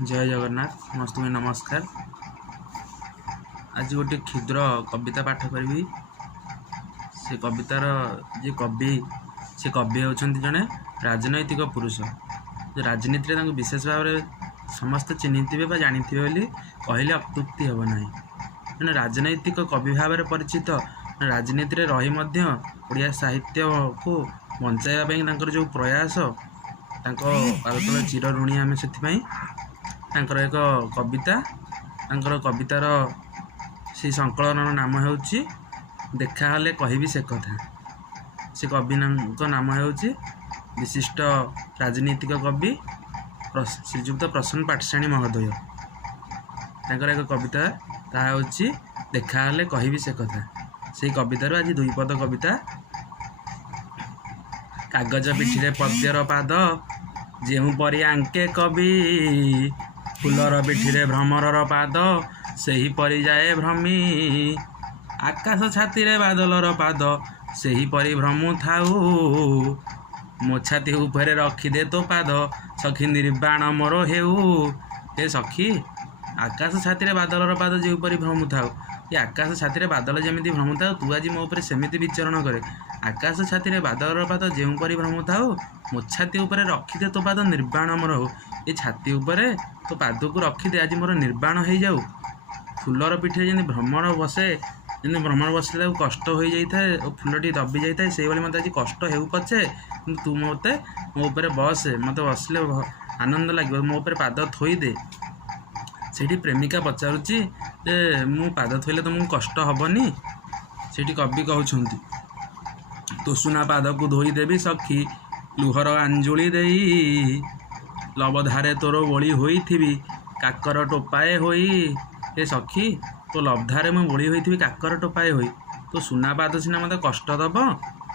जय जगन्नाथ समस्त नमस्कार। आज गोटे क्षुद्र कविता पाठ करी। से कवितार जे कवि से कवि होती जड़े राजनैतिक पुरुष। जो राजनीति में विशेष भाव में समस्त चिन्हित जानी बोली कहले अत्युक्ति हे ना। जड़े राजनैतिक कवि भाव में परिचित राजनीति रही ओडिया साहित्य को बचाइवाई जो प्रयास पादतल चिर ऋणी आम से एक कविता कवितार से संकलन नाम हो देखा हेले कहबी से कथा। से कवि नाम हो विशिष्ट राजनीतिक कवि श्रीजुक्त प्रसन्न पाठशाणी महोदय। एक कविता ता हूँ देखा हेले कहबी से कथा। से कवितार आज दुई पद कविता। कागज पिठिरे पद्यर पाद जेहू परी आंके कवि फुलर पिठिरे भ्रमरर पाद सेही परी जाए भ्रमी आकाश छाती रे बादलर पाद सेही परी भ्रमु थाऊ मो छाती उपरे रखिदे तो पाद सखी निर्बाण मोर हेऊ। हे सखी आकाश छाती रे बादलर पाद जो परी भ्रमु थाऊ ये आकाश छाती रे बादल जमी भ्रमु थाऊ तू आज मो उपरे सेमिति विचरण करे। आकाश छाती रे बादलर पाद जो परी भ्रमु थाऊ मो छाती उपरे रखिदे तो पाद निर्बाण मोर हो। ये छाती उपरे तो पाद को रखिदे आज मोर निर्बाण हो जाऊ। फुलर पिठे जमी भ्रमण बसे जमी भ्रमण बसले कष्ट हो जाए फुलटी दबी जाए से मत आज कष्ट हो पचे तू मत मो उपर बसे मत बसले आनंद लगे मो उपर पाद थोईदे। से प्रेमिका पचारुची मु पाद थोइले तो मुझे कष्ट हेनी। से कवि कहते तो सुना पाद को धोईदेवी सखी लुहर आंजुली देई लबधारे तोर बोली होई काकर टोपाए होई। हे सखी तो लब्धारे मुझे बोली होई काकर टोपाए होई तो सुना पाद सीना मत कष्ट दब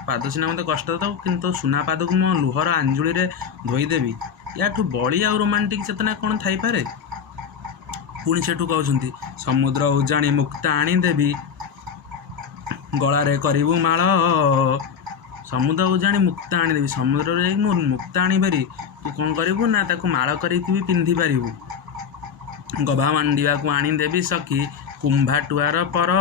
पाद सीना मत कष्ट दब किंतु सुना पाद को मो लुहर आंजुली रे धोईदेवी याठू बड़ी आ रोमांटिक चेतना कौन थाई पारे। पुणी सेठू कहते समुद्र उजाणी मुक्ता आनीदेवी गलारे करू माल समुद्र उजाणी मुक्ता आनीदेवी समुद्र मुक्ता आनीबारी तू कौन करू ना ताको माल करके पिंधि पारू। गभा मंडिया को आनीदेवी सखी कुंभाटुआर पर।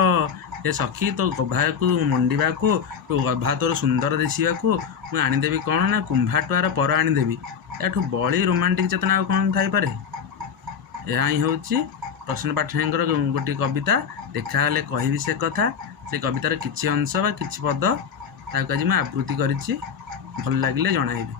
हे सखी तो गभा को मंडिया को तो गभा तोर सुंदर दिशा को मुझे आनीदेवी कौन ना कुंभाटुआर पर आनीदेवी याठू बड़ी रोमांटिक चेतना कौन थाई पारे। यह ही हूँ प्रसन्न पाठशाणी गोटे कविता देखा हेले कहबी से कथा। से कवितार किसी अंश बा किसी पद ताकि आज मैं आवृत्ति करी भल लगे जणाइबी।